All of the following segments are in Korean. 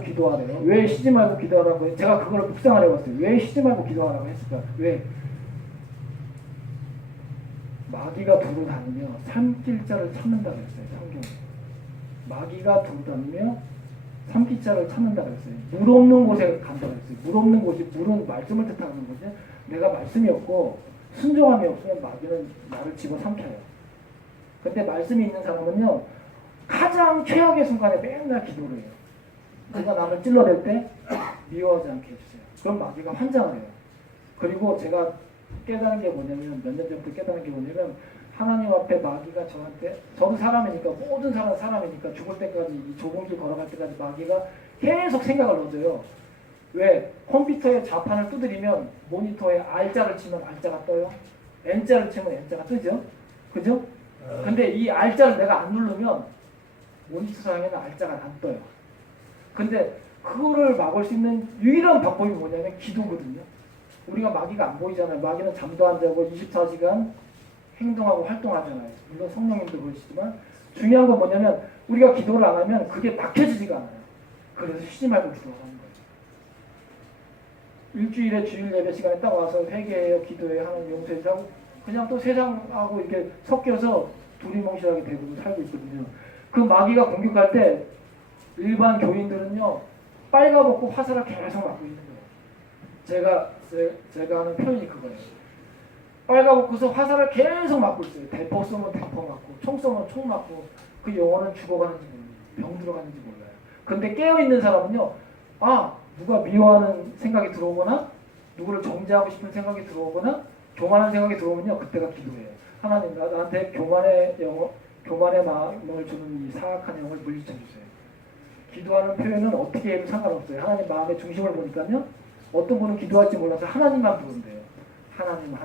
기도하래요. 왜 쉬지 말고 기도하라고 해요? 제가 그걸 묵상을 해봤어요. 왜 쉬지 말고 기도하라고 했을까? 왜? 마귀가 두루 다니며 삼킬자를 찾는다 그랬어요. 성경에. 마귀가 두루 다니며 삼킬자를 찾는다 그랬어요. 물 없는 곳에 간다 그랬어요. 물 없는 곳이, 물은 말씀을 뜻하는 거지. 내가 말씀이 없고 순종함이 없으면 마귀는 나를 집어삼켜요. 근데 말씀이 있는 사람은요, 가장 최악의 순간에 맨날 기도를 해요. 누가 나를 찔러댈 때 미워하지 않게 해주세요. 그럼 마귀가 환장을 해요. 그리고 제가 깨달은 게 뭐냐면, 몇 년 전부터 깨달은 게 뭐냐면, 하나님 앞에 마귀가 저한테, 저도 사람이니까, 모든 사람은 사람이니까 죽을 때까지, 이 좁은 길 걸어갈 때까지 마귀가 계속 생각을 넣어줘요. 왜? 컴퓨터에 자판을 두드리면 모니터에 R자를 치면 R자가 떠요. N자를 치면 N자가 뜨죠. 그죠? 근데 이 R자를 내가 안 누르면 모니터상에는 R자가 안 떠요. 근데 그거를 막을 수 있는 유일한 방법이 뭐냐면 기도거든요. 우리가 마귀가 안 보이잖아요. 마귀는 잠도 안 자고 24시간 행동하고 활동하잖아요. 물론 성령님도 그러시지만 중요한 건 뭐냐면 우리가 기도를 안 하면 그게 막혀지지가 않아요. 그래서 쉬지 말고 기도하는 거예요. 일주일에 주일 예배 시간에 딱 와서 회개해요, 기도해요, 하나님 용서해서 하고 그냥 또 세상하고 이렇게 섞여서 두리뭉실하게 되고 살고 있거든요. 그 마귀가 공격할 때 일반 교인들은요, 빨가벗고 화살을 계속 맞고 있는 거예요. 제가 하는 표현이 그거예요. 빨가벗고서 화살을 계속 맞고 있어요. 대포 쏘면 대포 맞고, 총 쏘면 총 맞고, 그 영혼은 죽어가는지 몰라요. 병 들어가는지 몰라요. 근데 깨어있는 사람은요, 아, 누가 미워하는 생각이 들어오거나, 누구를 정죄하고 싶은 생각이 들어오거나, 교만하는 생각이 들어오면요, 그때가 기도예요. 하나님, 나한테 교만의 마음을 주는 이 사악한 영을 물리쳐 주세요. 기도하는 표현은 어떻게 해도 상관없어요. 하나님 마음의 중심을 보니까요. 어떤 분은 기도할지 몰라서 하나님만 부른대요. 하나님.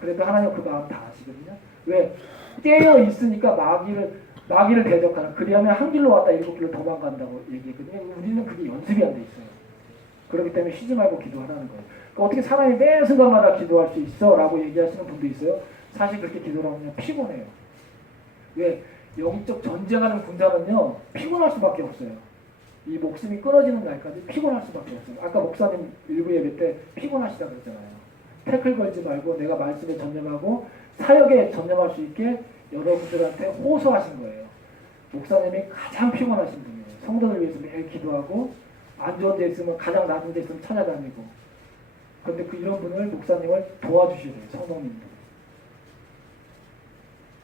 그래도 하나님 그 마음 다 아시거든요. 왜? 깨어 있으니까 마귀를 대적하는. 그리하면 한 길로 왔다 7길로 도망간다고 얘기했거든요. 우리는 그게 연습이 안 돼 있어요. 그렇기 때문에 쉬지 말고 기도하라는 거예요. 그러니까 어떻게 사람이 매 순간마다 기도할 수 있어? 라고 얘기하시는 분도 있어요. 사실 그렇게 기도를 하면 피곤해요. 왜? 영적 전쟁하는 군사는요, 피곤할 수밖에 없어요. 이 목숨이 끊어지는 날까지 피곤할 수밖에 없어요. 아까 목사님 일부 예배 때 피곤하시다고 그랬잖아요. 태클 걸지 말고 내가 말씀에 전념하고 사역에 전념할 수 있게 여러분들한테 호소하신 거예요. 목사님이 가장 피곤하신 분이에요. 성도들 위해서 매일 기도하고 안 좋은 데 있으면 가장 낮은 데 있으면 찾아다니고. 그런데 이런 분을 목사님을 도와주셔야 돼요. 성도님도.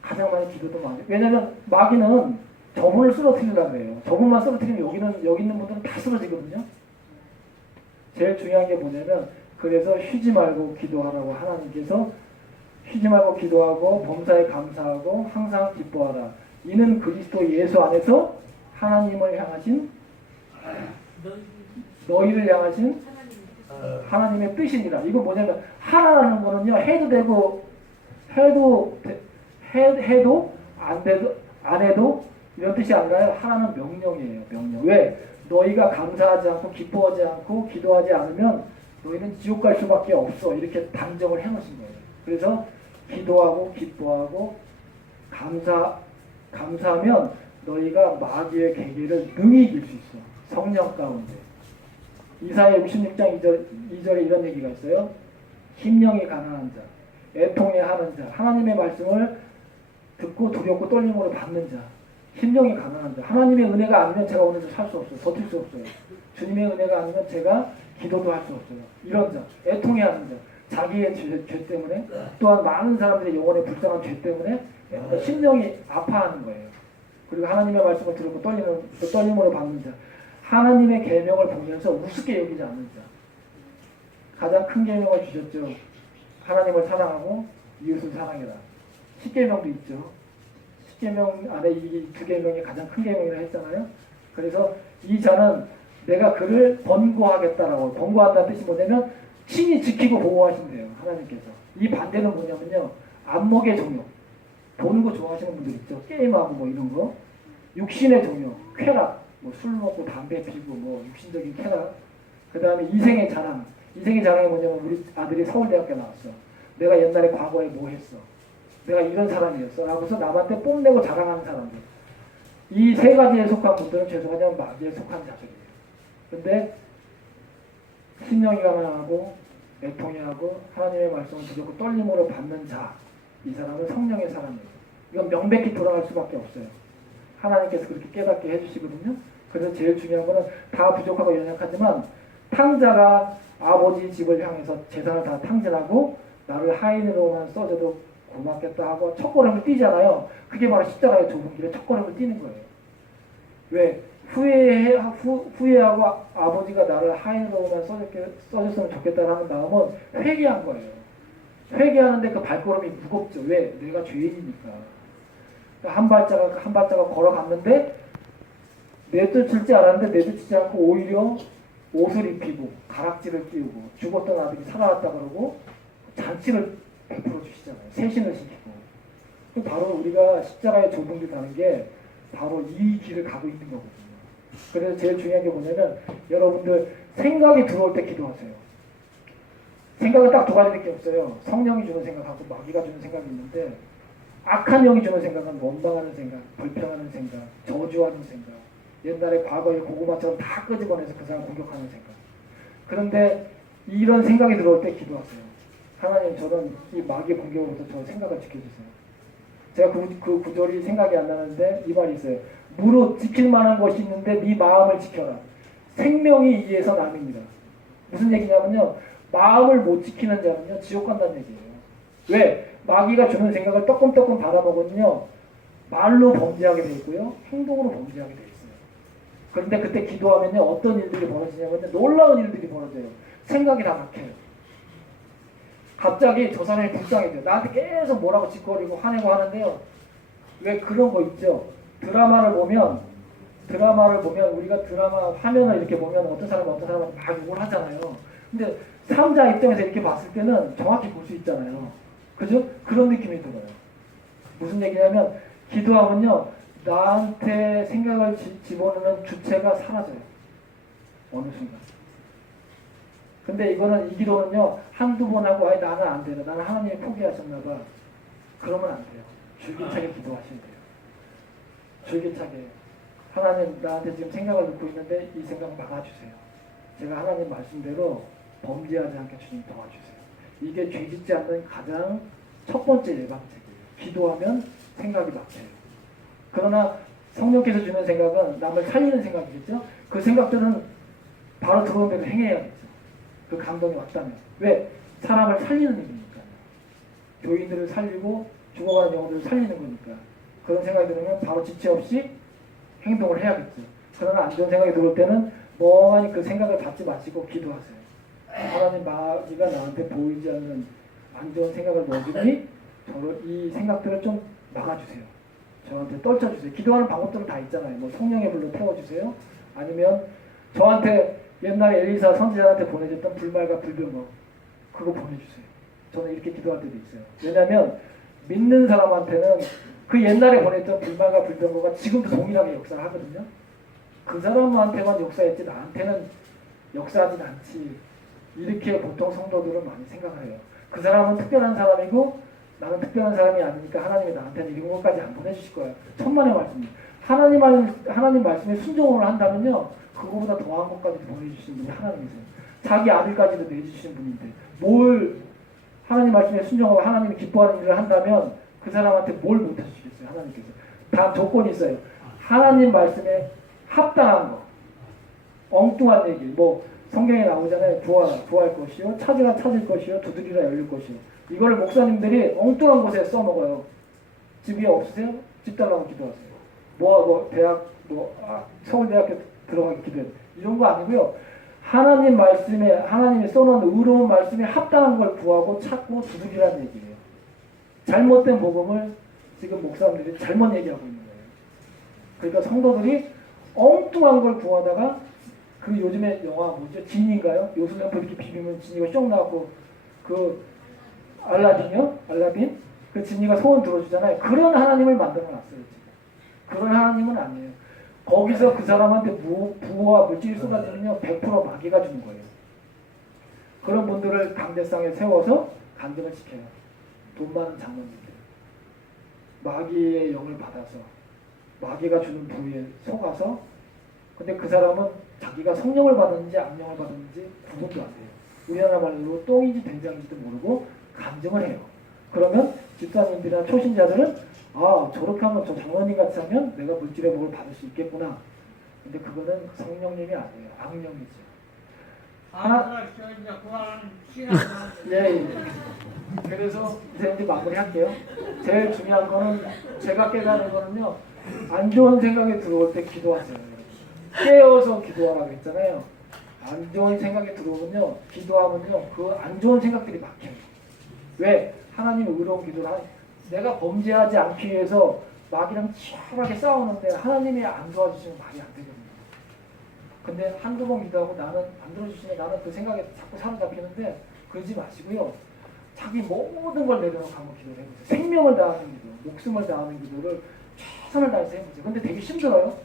가장 많이 기도도 많이. 왜냐면 마귀는 저분을 쓰러뜨리려고 해요. 저분만 쓰러뜨리면 여기 있는 분들은 다 쓰러지거든요. 제일 중요한 게 뭐냐면 그래서 쉬지 말고 기도하라고 하나님께서 쉬지 말고 기도하고 범사에 감사하고 항상 기뻐하라. 이는 그리스도 예수 안에서 하나님을 향하신 너희를 향하신 하나님의 뜻이니라. 이거 뭐냐면 하나라는 거는요 해도 되고 해도 안 해도 이런 뜻이 아니라요. 하나는 명령이에요. 명령. 왜? 너희가 감사하지 않고 기뻐하지 않고 기도하지 않으면 너희는 지옥 갈 수밖에 없어. 이렇게 단정을 해놓으신 거예요. 그래서 기도하고 기뻐하고 감사하면 너희가 마귀의 계계를 능히 이길 수 있어. 성령 가운데. 이사야 66장 2절에 이런 얘기가 있어요. 심령이 가난한 자, 애통해 하는 자, 하나님의 말씀을 듣고 두렵고 떨림으로 받는 자, 심령이 가난한 자. 하나님의 은혜가 아니면 제가 오늘도 살 수 없어요. 버틸 수 없어요. 주님의 은혜가 아니면 제가 기도도 할 수 없어요. 이런 자, 애통해 하는 자, 자기의 죄 때문에 또한 많은 사람들의 영혼의 불쌍한 죄 때문에 심령이 아파하는 거예요. 그리고 하나님의 말씀을 들었고 떨림으로 받는 자, 하나님의 계명을 보면서 우습게 여기지 않는 자. 가장 큰 계명을 주셨죠. 하나님을 사랑하고 이웃을 사랑해라. 10계명도 있죠. 10계명 안에 이 2계명이 가장 큰 계명이라 했잖아요. 그래서 이 자는 내가 그를 번고하겠다라고. 번고한다는 뜻이 뭐냐면 친히 지키고 보호하신대요. 하나님께서. 이 반대는 뭐냐면요. 안목의 정욕. 보는 거 좋아하시는 분들 있죠. 게임하고 뭐 이런 거. 육신의 정욕. 쾌락. 뭐 술 먹고 담배 피고 뭐 육신적인 쾌락. 그 다음에 이생의 자랑. 이생의 자랑이 뭐냐면 우리 아들이 서울대학교 나왔어. 내가 옛날에 과거에 뭐 했어. 내가 이런 사람이었어. 라고서 남한테 뽐내고 자랑하는 사람들. 이 세 가지에 속한 분들은 죄송하지만 마귀에 속한 자들이에요. 근데 신령이 가난하고 애통해하고 하나님의 말씀을 무조건 떨림으로 받는 자, 이 사람은 성령의 사람이에요. 이건 명백히 돌아갈 수밖에 없어요. 하나님께서 그렇게 깨닫게 해주시거든요. 그래서 제일 중요한 거는 다 부족하고 연약하지만 탕자가 아버지 집을 향해서 재산을 다 탕진하고 나를 하인으로만 써줘도 고맙겠다 하고 첫걸음을 뛰잖아요. 그게 바로 십자가의 좁은 길에 첫걸음을 뛰는 거예요. 왜? 후회하고 아버지가 나를 하인으로만 써줬으면 좋겠다는 마음은 회개한 거예요. 회개하는데 그 발걸음이 무겁죠. 왜? 내가 죄인이니까. 한 발자국 걸어갔는데 내쫓을 줄 알았는데 내쫓지 않고 오히려 옷을 입히고 가락지를 띄우고 죽었던 아들이 살아났다 그러고 잔치를 베풀어 주시잖아요. 세신을 시키고. 바로 우리가 십자가의 좁은 길 가는 게 바로 이 길을 가고 있는 거거든요. 그래서 제일 중요한 게 뭐냐면 여러분들 생각이 들어올 때 기도하세요. 생각은 딱 두 가지밖에 없어요. 성령이 주는 생각하고 마귀가 주는 생각이 있는데 악한 영이 주는 생각은 원망하는 생각, 불평하는 생각, 저주하는 생각, 옛날에 과거의 고구마처럼 다 끄집어내서 그 사람 공격하는 생각. 그런데 이런 생각이 들어올 때 기도하세요. 하나님, 저는 이 마귀의 공격으로부터 저 생각을 지켜주세요. 제가 그 구절이 생각이 안 나는데 이 말이 있어요. 무릇 지킬 만한 것이 있는데 네 마음을 지켜라. 생명이 이에서 남입니다. 무슨 얘기냐면요. 마음을 못 지키는 자는요. 지옥 간다는 얘기예요. 왜? 마귀가 주는 생각을 떡금떡금 받아먹으면요. 말로 범죄하게 돼 있고요. 행동으로 범죄하게 돼 있어요. 그런데 그때 기도하면요. 어떤 일들이 벌어지냐면 놀라운 일들이 벌어져요. 생각이 다 막혀요. 갑자기 저 사람이 불쌍해져요. 나한테 계속 뭐라고 짓거리고 화내고 하는데요. 왜 그런 거 있죠? 드라마를 보면 우리가 드라마 화면을 이렇게 보면 어떤 사람한테 막 욕을 하잖아요. 근데 삼자 입장에서 이렇게 봤을 때는 정확히 볼 수 있잖아요. 그죠? 그런 느낌이 들어요. 무슨 얘기냐면 기도하면요. 나한테 생각을 집어넣는 주체가 사라져요. 어느 순간. 근데 이거는 이 기도는요. 한두 번 하고 아예 나는 안 돼요. 나는 하나님이 포기하셨나 봐. 그러면 안 돼요. 줄기차게 기도하시면 돼요. 줄기차게. 하나님 나한테 지금 생각을 넣고 있는데 이 생각 막아주세요. 제가 하나님 말씀대로 범죄하지 않게 주님 도와주세요. 이게 죄 짓지 않는 가장 첫 번째 예방책이에요. 기도하면 생각이 막혀요. 그러나 성령께서 주는 생각은 남을 살리는 생각이겠죠. 그 생각들은 바로 들어온 대로 행해야겠죠. 그 감동이 왔다면. 왜? 사람을 살리는 일이니까요. 교인들을 살리고 죽어가는 영혼들을 살리는 거니까. 그런 생각이 들으면 바로 지체 없이 행동을 해야겠죠. 그러나 안 좋은 생각이 들어올 때는 멍하니 그 생각을 받지 마시고 기도하세요. 하나님, 마귀가 나한테 보이지 않는 안 좋은 생각을 넣어주니 이 생각들을 좀 막아주세요. 저한테 떨쳐주세요. 기도하는 방법들은 다 있잖아요. 뭐 성령의 불로 태워주세요. 아니면 저한테 옛날에 엘리사 선지자한테 보내줬던 불말과 불병거 그거 보내주세요. 저는 이렇게 기도할 때도 있어요. 왜냐하면 믿는 사람한테는 그 옛날에 보냈던 불말과 불병거가 지금도 동일하게 역사를 하거든요. 그 사람한테만 역사했지 나한테는 역사하진 않지. 이렇게 보통 성도들은 많이 생각을 해요. 그 사람은 특별한 사람이고 나는 특별한 사람이 아니니까 하나님이 나한테는 이런 것까지 안 보내주실 거예요. 천만의 말씀이에요. 하나님 말씀에 순종을 한다면요. 그거보다 더한 것까지 보내주시는 분이 하나님이세요. 자기 아들까지도 내주시는 분인데 뭘 하나님 말씀에 순종하고 하나님이 기뻐하는 일을 한다면 그 사람한테 뭘 못해주시겠어요. 하나님께서. 다 조건이 있어요. 하나님 말씀에 합당한 거. 엉뚱한 얘기. 뭐 성경에 나오잖아요. 구할 것이요. 찾으라 찾을 것이요. 두드리라 열릴 것이요. 이거를 목사님들이 엉뚱한 곳에 써먹어요. 집 위에 없으세요? 집 달라고 기도하세요. 서울대학교 들어가기 기도해요. 이런 거 아니고요. 하나님 말씀에 하나님이 써놓은 의로운 말씀에 합당한 걸 구하고 찾고 두드리라는 얘기예요. 잘못된 복음을 지금 목사님들이 잘못 얘기하고 있는 거예요. 그러니까 성도들이 엉뚱한 걸 구하다가 그 요즘에 영화 뭐죠? 진인가요? 요술램프 이렇게 비비면 진이가 쭉 나왔고 그 알라딘이요? 알라딘? 그 진이가 소원 들어주잖아요. 그런 하나님을 만들어놨어요. 지금. 그런 하나님은 아니에요. 거기서 그 사람한테 부와 물질이 쏟아지면요 100% 마귀가 주는 거예요. 그런 분들을 강대상에 세워서 간증을 시켜요. 돈 많은 장로님들. 마귀의 영을 받아서 마귀가 주는 부에 속아서 근데 그 사람은 자기가 성령을 받았는지 악령을 받았는지 구분도 안 돼요. 우리나라 말로 똥인지 된장인지도 모르고 감정을 해요. 그러면 집사님들이나 초신자들은 아 저렇게 하면 저 장로님 같이 하면 내가 물질의 복을 받을 수 있겠구나. 근데 그거는 성령님이 아니에요. 악령이죠. 예, 예. 그래서 이제 마무리할게요. 제일 중요한 거는 제가 깨달은 거는요. 안 좋은 생각이 들어올 때 기도하세요. 깨어서 기도하라고 했잖아요. 안 좋은 생각이 들어오면요. 기도하면요. 그 안 좋은 생각들이 막혀요. 왜? 하나님이 의로운 기도를 내가 범죄하지 않기 위해서 마귀랑 치열하게 싸우는데 하나님이 안 도와주시면 말이 안 되거든요. 근데 한두 번 기도하고 나는 안 들어주시면 나는 그 생각에 자꾸 사로잡히는데 그러지 마시고요. 자기 모든 걸 내려놓고 한번 기도를 해보세요. 생명을 다하는 기도, 목숨을 다하는 기도를 최선을 다해서 해보세요. 근데 되게 힘들어요.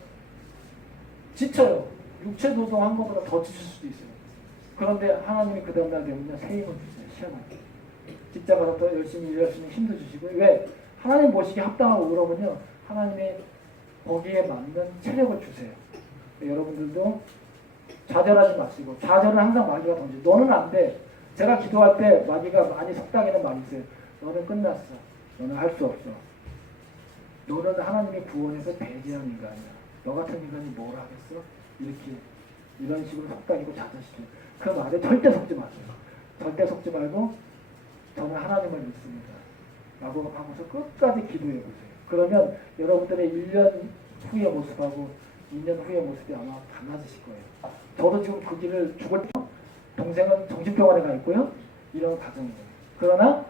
지쳐요. 육체 노동한 것보다 더 지칠 수도 있어요. 그런데 하나님이 그 다음날 되면 새 힘을 주세요. 시원하게. 직장 가서 더 열심히 일할 수 있는 힘도 주시고 왜? 하나님 모시기 합당하고 그러면요. 하나님이 거기에 맞는 체력을 주세요. 여러분들도 좌절하지 마시고 좌절은 항상 마귀가 던져. 너는 안 돼. 제가 기도할 때 마귀가 많이 속닥이는 말이 있어요. 너는 끝났어. 너는 할 수 없어. 너는 하나님의 구원에서 배제한 인간이야. 너 같은 인간이 뭘 하겠어? 이렇게 이런 식으로 속닥이고 자존시켜요. 그 말에 절대 속지 마세요. 절대 속지 말고 저는 하나님을 믿습니다. 라고 하면서 끝까지 기도해보세요. 그러면 여러분들의 1년 후의 모습하고 2년 후의 모습이 아마 달라지실 거예요. 저도 지금 그 길을 죽을 때 동생은 정신병원에 가 있고요. 이런 가정이에요. 그러나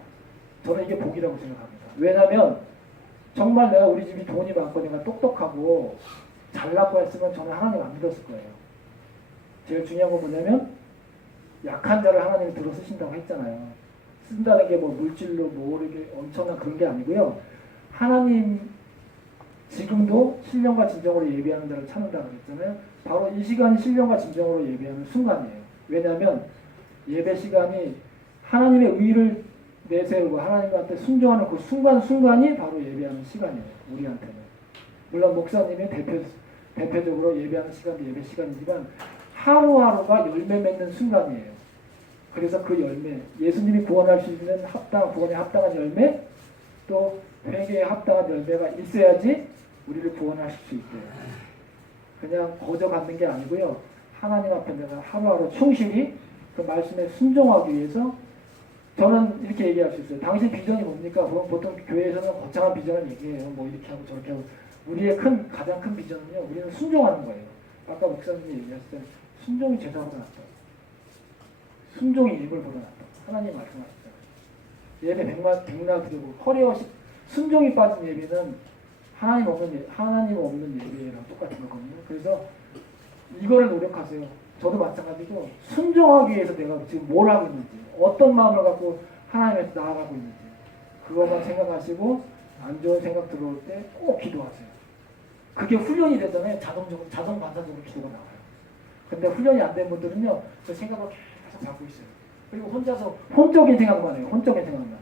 저는 이게 복이라고 생각합니다. 왜냐하면 정말 내가 우리 집이 돈이 많고 내가 똑똑하고 잘났고 했으면 저는 하나님 안 믿었을 거예요. 제일 중요한 건 뭐냐면 약한 자를 하나님이 들어 쓰신다고 했잖아요. 쓴다는 게 뭐 물질로 모르게 엄청난 그런 게 아니고요. 하나님 지금도 신령과 진정으로 예배하는 자를 찾는다고 했잖아요. 바로 이 시간이 신령과 진정으로 예배하는 순간이에요. 왜냐하면 예배 시간이 하나님의 의를 내세우고 하나님한테 순종하는 그 순간이 바로 예배하는 시간이에요. 우리한테는. 물론 목사님이 대표적으로 예배하는 시간도 예배 시간이지만 하루하루가 열매 맺는 순간이에요. 그래서 그 열매, 예수님이 구원할 수 있는 구원에 합당한 열매, 또 회개에 합당한 열매가 있어야지 우리를 구원하실 수 있대요. 그냥 거저 받는 게 아니고요. 하나님 앞에 내가 하루하루 충실히 그 말씀에 순종하기 위해서 저는 이렇게 얘기할 수 있어요. 당신 비전이 뭡니까? 보통 교회에서는 거창한 비전을 얘기해요. 뭐 이렇게 하고 저렇게 하고. 우리의 가장 큰 비전은요. 우리는 순종하는 거예요. 아까 목사님이 얘기했을 때 순종이 제사보다 낫다. 순종이 예물보다 낫다. 하나님 말씀하셨잖아요. 예배 백날 드리고 허리없이 순종이 빠진 예배는 하나님 없는 예배랑 똑같은 거거든요. 그래서 이거를 노력하세요. 저도 마찬가지고 순종하기 위해서 내가 지금 뭘 하고 있는지 어떤 마음을 갖고 하나님에서 나아가고 있는지 그것만 생각하시고 안 좋은 생각 들어올 때 꼭 기도하세요. 그게 훈련이 되잖아요. 자동 반사적으로 기도가 나와요. 근데 훈련이 안 된 분들은요. 그 생각을 계속 갖고 있어요. 그리고 혼자서 혼적인 생각만 해요. 혼적인 생각만.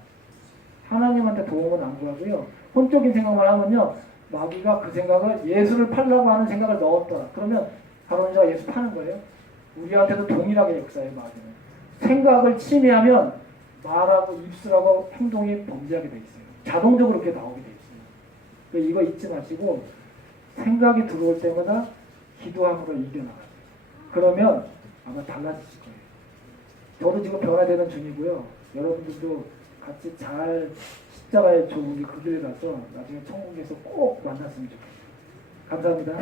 하나님한테 도움은 안 구하고요. 혼적인 생각만 하면요. 마귀가 그 생각을 예수를 팔려고 하는 생각을 넣었더라. 그러면 바로 이제 예수 파는 거예요. 우리한테도 동일하게 역사해요. 마귀는. 생각을 침해하면 말하고 입술하고 행동이 범죄하게 돼 있어요. 자동적으로 그렇게 나오게 돼 있어요. 이거 잊지 마시고 생각이 들어올 때마다 기도함으로 이겨나가요. 그러면 아마 달라지실 거예요. 저도 지금 변화되는 중이고요. 여러분들도 같이 잘 십자가의 그 길을 가서 나중에 천국에서 꼭 만났으면 좋겠어요. 감사합니다.